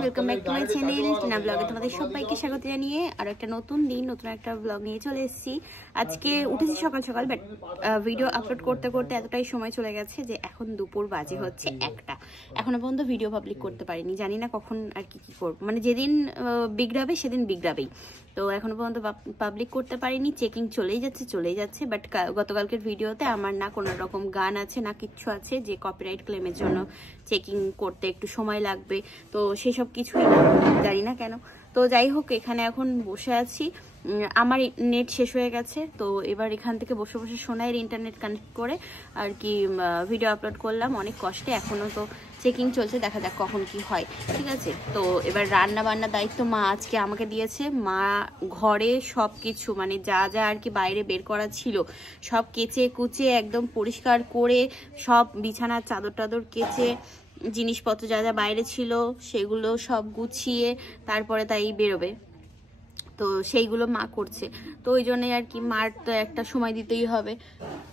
Welcome back to my channel Tina ব্লগে তোমাদের সবাইকে স্বাগত জানিয়ে আর একটা নতুন দিন নতুন একটা ব্লগ নিয়ে চলে এসেছি। আজকে উঠেছি সকাল সকাল, বাট ভিডিও আপলোড করতে করতে এতটাই সময় চলে গেছে যে এখন দুপুর বাজে হচ্ছে 1টা। এখনো পর্যন্ত ভিডিও পাবলিক করতে পারিনি, জানি না কখন আর কি করবো, মানে যেদিন বিগড়াবে সেদিন বিগড়াবেই। তো এখনো পর্যন্ত পাবলিক করতে পারিনি, চেকিং চলেই যাচ্ছে। বাট গতকালকের ভিডিওতে আমার না কোনো রকম গান আছে না কিচ্ছু আছে যে কপিরাইট ক্লেমের জন্য চেকিং করতে একটু সময় লাগবে, তো সেসব কিছুই না, জানি না কেন। তো যাই হোক, এখানে এখন বসে আছি, আমার নেট শেষ হয়ে গেছে, তো এবার এখান থেকে বসে বসে সোনাইয়ের ইন্টারনেট কানেক্ট করে আর কি ভিডিও আপলোড করলাম অনেক কষ্টে। এখনও তো চেকিং চলছে, দেখা যাক কখন কি হয়, ঠিক আছে। তো এবার রান্না বান্নার দায়িত্ব মা আজকে আমাকে দিয়েছে। মা ঘরে সব কিছু মানে যা যা আর কি বাইরে বের করা ছিল সব কেচে কুচে একদম পরিষ্কার করে, সব বিছানার চাদর টাদর কেচে, জিনিসপত্র যা যা বাইরে ছিল সেগুলো সব গুছিয়ে তারপরে তাই বেরোবে, তো সেইগুলো মা করছে। তো ওই জন্যই আর কি মার তো একটা সময় দিতেই হবে,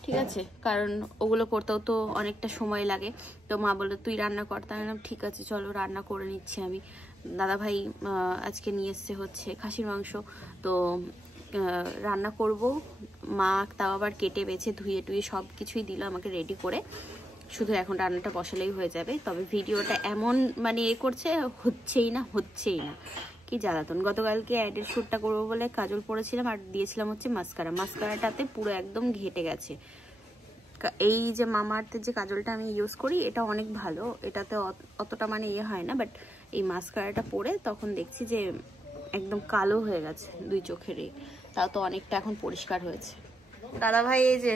ঠিক আছে, কারণ ওগুলো করতেও তো অনেকটা সময় লাগে। তো মা বললো তুই রান্না কর, তাই বললাম ঠিক আছে চলো রান্না করে নিচ্ছি আমি। দাদা ভাই আজকে নিয়ে এসছে হচ্ছে খাসির মাংস, তো রান্না করব। মা তাও আবার কেটে বেছে ধুয়ে টুয়ে সব কিছুই দিল আমাকে রেডি করে, শুধু এখন রান্নাটা বসালেই হয়ে যাবে। তবে ভিডিওটা এমন মানে করছে হচ্ছেই না কি জ্বালাতন। গতকালকে অ্যাডের শ্যুটটা করবো বলে কাজল পরেছিলাম আর দিয়েছিলাম হচ্ছে মাস্কারাটাতে পুরো একদম ঘেটে গেছে। এই যে মামাআর্থের যে কাজলটা আমি ইউজ করি এটা অনেক ভালো, এটাতে অতটা মানে ইয়ে হয় না, বাট এই মাস্কারাটা পরে তখন দেখছি যে একদম কালো হয়ে গেছে দুই চোখেরই, তাও তো অনেকটা এখন পরিষ্কার হয়েছে। দাদা ভাই এই যে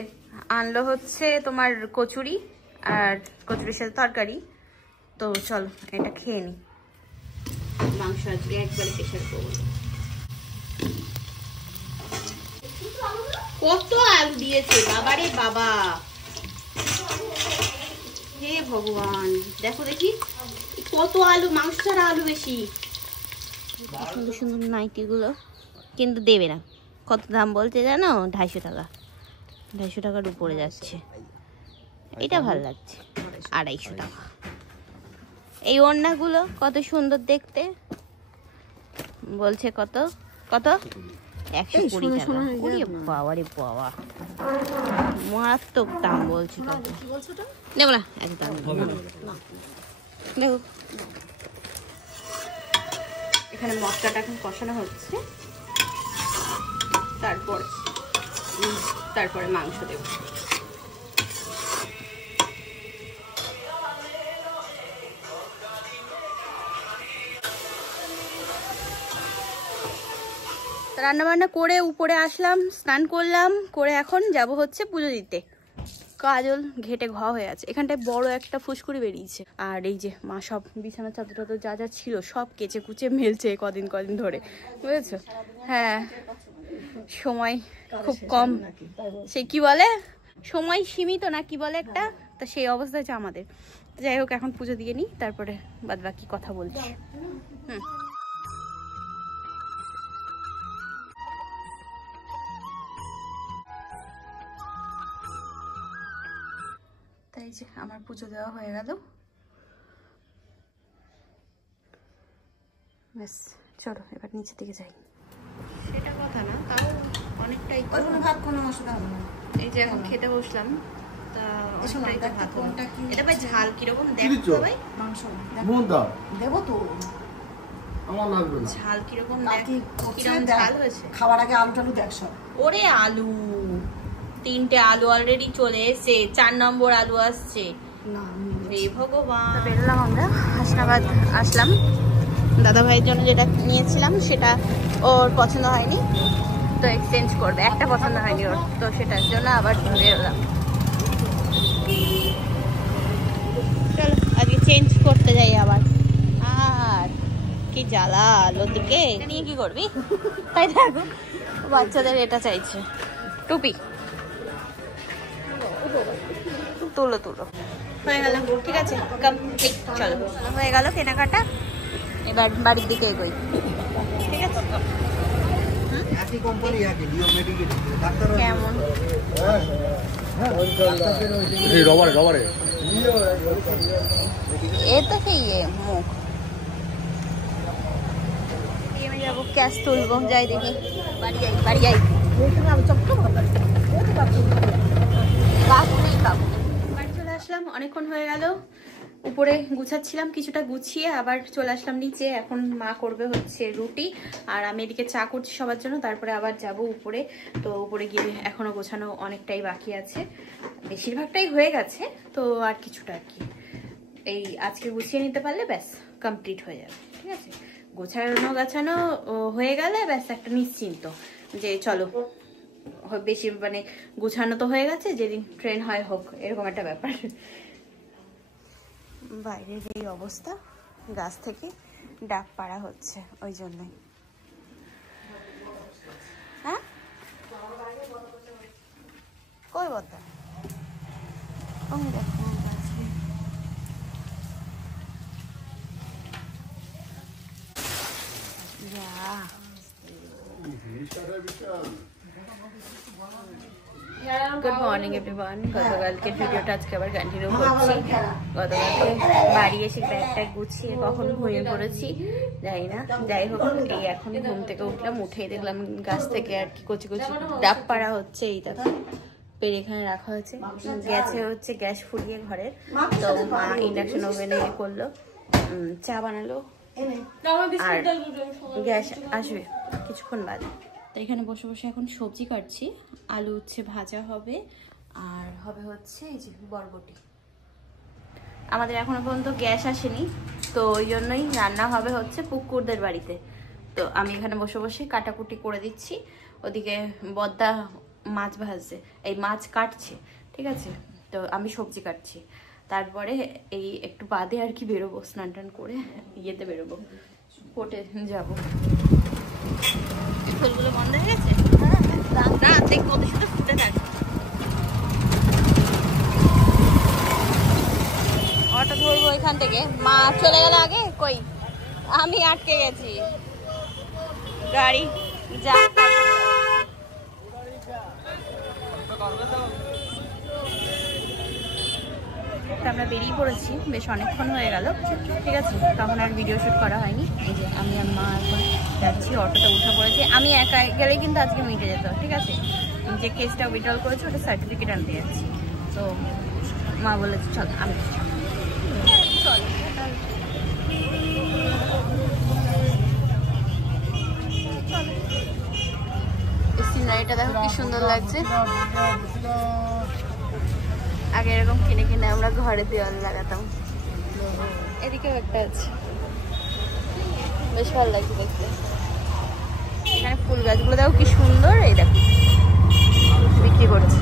আনলো হচ্ছে তোমার কচুরি আর কচুরির সাথে তরকারি, তো চলো এটা খেয়ে নি। মাংস আজকে একবারে প্রেশার করবো। কত আলু দিয়েছে বাবারে বাবা, হে ভগবান, দেখো দেখি কত আলু, মাংস ছাড়া আলু বেশি। সুন্দর সুন্দর নাইটি গুলো কিন্তু দেবে না, কত দাম বলছে জানো? 250 টাকা, 250 টাকার উপরে যাচ্ছে। এটা ভালো লাগছে 250 টাকা। এই ওড়নাগুলো কত সুন্দর দেখতে, বলছে কত 120 টাকা। ওরে বাবা রে বাবা, মারাত্মক দাম বলছে। নেব না, একদম দেখো এখানে মশলাটা এখন কষানো হচ্ছে, তারপরে মাংস দেব। রান্না বান্না করে উপরে আসলাম, স্নান করলাম, করে এখন যাব হচ্ছে পুজো দিতে। কাজল ঘেটে ঘ হয়ে আছে, এখানটায় বড় একটা ফুসকুড়ি বেরিয়েছে। আর এই যে মা সব বিছানা চাদর টাদর যা যা ছিল সব কেচে কুচে মেলছে কদিন ধরে, বুঝেছো? হ্যাঁ, সময় খুব কম, সে কি বলে সময় সীমিত না কি বলে একটা, তা সেই অবস্থা হচ্ছে আমাদের। যাই হোক, এখন পুজো দিয়ে নিই, তারপরে বাদ বাকি কথা বলছি। তাই যে আমার পুজো দেওয়া হয়ে গেল, ব্যাস চলো এবার নিচে দিকে যাই। সেটা কথা না, তাও অনেকটাই। এই যে এখন খেতে বসলাম, তা এটা ভাই ঝাল কিরকম দেখো ভাই, দেবো তো ঝাল কিরকম ঝাল হয়েছে। খাবার আগে আলু টালু দেখ সব। ওরে আলু 3টে আলু অলরেডি চলে এসছে, 4 নম্বর আলু আসছে। হে ভগবান, বেরোলাম আমরা, হাসনাবাদ আসলাম। দাদা ভাইয়ের জন্য যেটা নিয়েছিলাম সেটা ওর পছন্দ হয়নি, তো এক্সচেঞ্জ করবে, একটা পছন্দ হয়নি ওর, তো সেটার জন্য আবার বেরোলাম। চলো আজকে চেঞ্জ করতে যাই আবার। আর কি জ্বালা লতিকে নিয়ে কি করবি, তাই দেখো বাচ্চাদের এটা চাইছে টুপি। তুলো হয়ে গেল, ঠিক আছে কমপ্লিট। চলো হয়ে গেল কেনাকাটা, এবার বাড়ির দিকে এগোই, ঠিক আছে। কেমন এ তো সেই মুখ যাবো, ক্যাশ তুলবো, যাই দেখি। বাড়ি যাই বাড়ি চলে আসলাম, অনেকক্ষণ হয়ে গেল। উপরে গুছাচ্ছিলাম, কিছুটা গুছিয়ে আবার চলে আসলাম নিচে। এখন মা করবে হচ্ছে রুটি, আর আমি এদিকে চা করছি সবার জন্য। তারপরে আবার যাব উপরে। তো উপরে গিয়ে এখনো গোছানো অনেকটাই বাকি আছে, বেশিরভাগটাই হয়ে গেছে। তো আর কিছুটা আর কি এই আজকে গুছিয়ে নিতে পারলে ব্যাস কমপ্লিট হয়ে যাবে। ঠিক আছে, গোছানো হয়ে গেলে ব্যাস একটা নিশ্চিন্ত যে চলো বেশি মানে গুছানো তো হয়ে গেছে, যেদিন ট্রেন হয় হোক, এরকম একটা ব্যাপার। বাইরের এই অবস্থা, গাছ থেকে ডাব পাড়া হচ্ছে ওই জন্যই। হ্যাঁ কই বলতে দেখো গুড মর্নিং এভরিওয়ান। গতকালকে ভিডিওটা আজকে আবার কন্টিনিউ করছি। গতকালকে বাড়ি এসে ব্যাগটা গুছিয়ে কখন ঘুমিয়ে পড়েছি জানি না। যাই হোক, এই এখন ঘুম থেকে উঠলাম, উঠেই দেখলাম গাছ থেকে আর কি কচি কচি ডাব পাড়া হচ্ছে। এই দেখো পেরে এখানে রাখা হয়েছে। গেছে হচ্ছে গ্যাস ফুরিয়ে ঘরের, তো মা ইন্ডাকশন ওভেনে করলো, চা বানালো, আর গ্যাস আসবে কিছুক্ষণ বাদে। তো এখানে বসে বসে এখন সবজি কাটছি। আলু হচ্ছে ভাজা হবে, আর হবে হচ্ছে এই যে বরবটি। আমাদের এখনো পর্যন্ত গ্যাস আসেনি, তো ওই জন্যই রান্না হবে হচ্ছে পুকুরদের বাড়িতে। তো আমি এখানে বসে বসে কাটাকুটি করে দিচ্ছি, ওদিকে বদ্দা মাছ ভাজছে, এই মাছ কাটছে। ঠিক আছে, তো আমি সবজি কাটছি। তারপরে এই একটু বাদে আর কি বেরোবো, স্নান টান করে ইয়েতে বেরোবো, কোর্টে যাবো। ফুলগুলো বন্ধ হয়ে গেছে, রাত থেকে কত শুধু ফুটে থাকে। অটো ধরবো এখান থেকে, মা চলে গেল আগে, কই আমি আটকে গেছি। গাড়ি যা আমরা বেরিয়ে পড়েছি, বেশ অনেকক্ষণ হয়ে গেল। ঠিক আছে, তখন আর ভিডিও শ্যুট করা হয়নি। এই যে আমি আর মা এখন যাচ্ছি, অটোতে উঠে পড়েছি। আমি একা গেলেই কিন্তু আজকে মিটে যেত। ঠিক আছে, যে কেসটা উইথড্রল করেছি ওটা সার্টিফিকেট আনতে যাচ্ছি। তো মা বলেছে চল, আমি চল। সিনারিটা দেখো কি সুন্দর লাগছে। আগে এরকম কিনে কিনে আমরা ঘরে দেওয়াল লাগাতাম। এদিকেও একটা আছে, বেশ ভালো লাগছে দেখতে। এখানে ফুল গাছগুলো দেখো কি সুন্দর। এই দেখো বিক্রি করছে।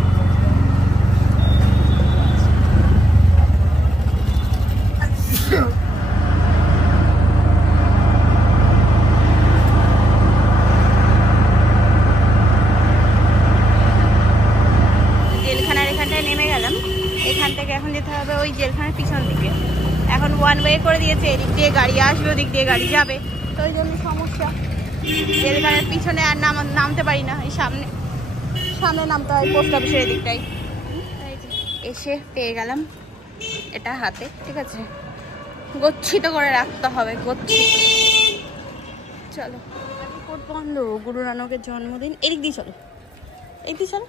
জেলখানার এখানটায় নেমে গেলাম। এখান থেকে এখন যেতে হবে ওই জেলখানার পিছন দিকে। এখন ওয়ান ওয়ে করে দিয়েছে, এদিক দিয়ে গাড়ি আসবে, ওদিক দিয়ে গাড়ি যাবে, তো ওই জন্য সমস্যা। জেলখানার পিছনে আর নামতে পারি না, এই সামনে নামতে হয়, পোস্ট অফিসের এদিকটাই। এসে পেয়ে গেলাম এটা হাতে। ঠিক আছে, গচ্ছিত করে রাখতে হবে, গচ্ছিত। চলো, কোর্ট বন্ধ, গুরু নানকের জন্মদিন। এদিক দিয়ে চলো, এদিক দিয়ে চলো।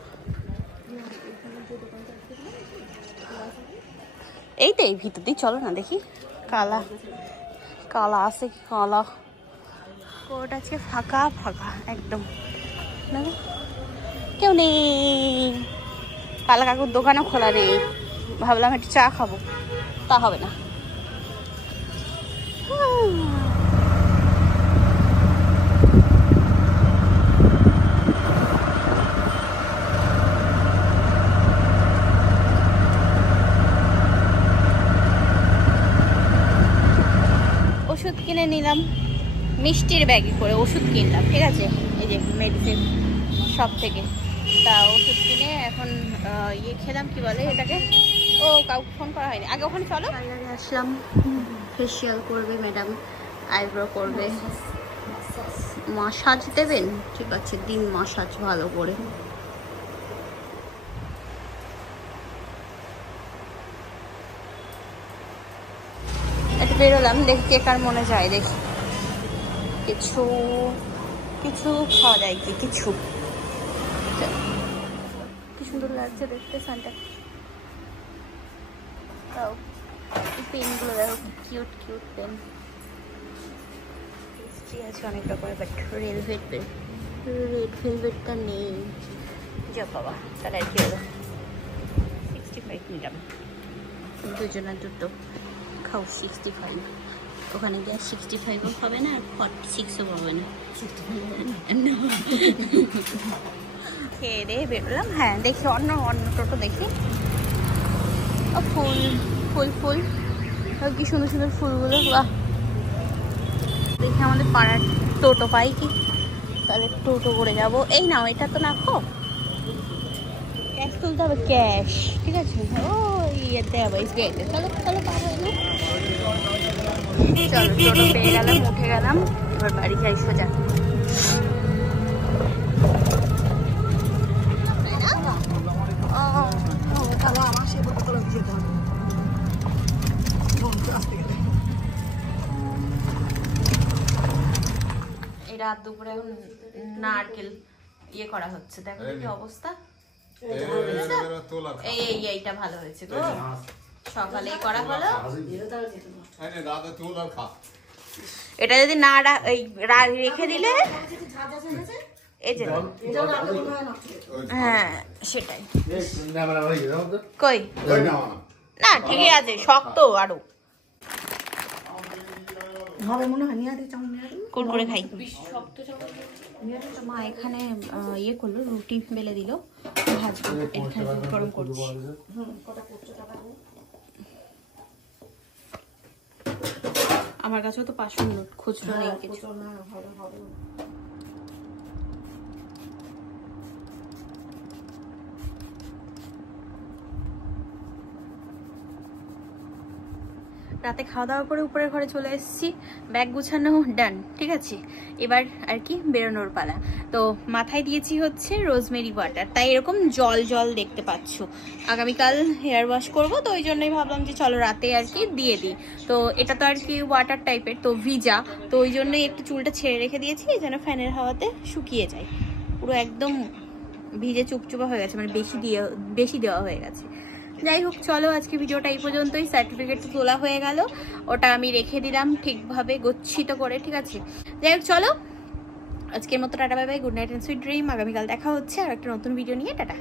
এই তো এই ভিতর দিয়ে চলো না, দেখি কালা কালা আছে কি। কালা কোর্ট আজকে ফাঁকা ফাঁকা একদম, কেউ নেই। কালা কাকুর দোকানও খোলা নেই। ভাবলাম একটু চা খাবো, তা হবে না। ওষুধ কিনে নিলাম, মিষ্টির ব্যাগে করে ওষুধ কিনলাম। ঠিক আছে, এই যে মেডিসিন শপ থেকে। তা ওষুধ কিনে এখন ইয়ে খেলাম, কি বলে এটাকে, ও কাউকে ফোন করা হয়নি। আগে ওখানে চলো। আসলাম, ফেসিয়াল করবে ম্যাডাম, আইব্রো করবে, মাসাজ দেবেন। ঠিক আছে, দিন মাসাজ ভালো করে। একটু বেরোলাম, দেখি কে কার মনে যায়, দেখি কিছু কিছু খাওয়া যায় কি কিছু। কি সুন্দর লাগছে দেখতে সানটা। পেনগুলো দেখো, কিউট কিউট পেন। আছে অনেক রকমের, বাট রেড ভেলভেটটা নেই। যা বাবা, তাহলে আর কি হলো, 65 নিলাম, দুজনের দুটো খাও। 65 ওখানে গিয়ে 65ও হবে না, আর 46ও পাবে না। খেয়ে দিয়ে বেরোলাম। হ্যাঁ দেখি অন্য টোটো দেখি। ফুল ফুল ফুল, কি সুন্দর সুন্দর ফুলগুলো। বাহ, দেখি আমাদের পাড়ার টোটো পাই কি, তাহলে টোটো করে যাবো। এই নাও, এটা তো নাখো, ক্যাশ তুলতে হবে, ক্যাশ। ঠিক আছে, ও ইয়েতে হবে, গেটে। চলো চলো, পাবো না। চলো, টোটো পেয়ে গেলাম, উঠে গেলাম, এবার বাড়ি যাই সোজা। রাত দুপুরে এখন নারকেল ইয়ে করা হচ্ছে, দেখো কি অবস্থা। এইটা ভালো হয়েছে গো, সকালেই করা হলো। এটা যদি না রেখে দিলে, এই যে হ্যাঁ সেটাই। কই না, ঠিকই আছে, শক্ত আরো হবে মনে হয়। নিয়ে কুরকুরে খাই। মা এখানে ইয়ে করলো, রুটি বেলে দিল, ভাজবো, এখানে গরম করছি। আমার কাছেও তো 500 নোট খুচরো নেই কিছু। রাতে খাওয়া দাওয়া করে উপরের ঘরে চলে এসেছি, ব্যাগ গুছানো ডান। ঠিক আছে, এবার আর কি বেরোনোর পালা। তো মাথায় দিয়েছি হচ্ছে রোজমেরি ওয়াটার, তাই এরকম জল জল দেখতে পাচ্ছ। আগামীকাল হেয়ার ওয়াশ করব, তো ওই জন্যই ভাবলাম যে চলো রাতে আর কি দিয়ে দিই। তো এটা তো আর কি ওয়াটার টাইপের, তো ভিজা, তো ওই জন্যই একটু চুলটা ছেড়ে রেখে দিয়েছি, যেন ফ্যানের হাওয়াতে শুকিয়ে যায়। পুরো একদম ভিজে চুপচুপা হয়ে গেছে, মানে বেশি দেওয়া হয়ে গেছে। যাই হোক, চলো আজকে ভিডিওটা এই পর্যন্তই। সার্টিফিকেট তো তোলা হয়ে গেল, ওটা আমি রেখে দিলাম ঠিকভাবে গচ্ছিত করে। ঠিক আছে, যাই হোক চলো আজকের মতো tata, bye bye, good night and sweet dream. আগামীকাল দেখা হচ্ছে আর একটা নতুন ভিডিও নিয়ে। টাটা।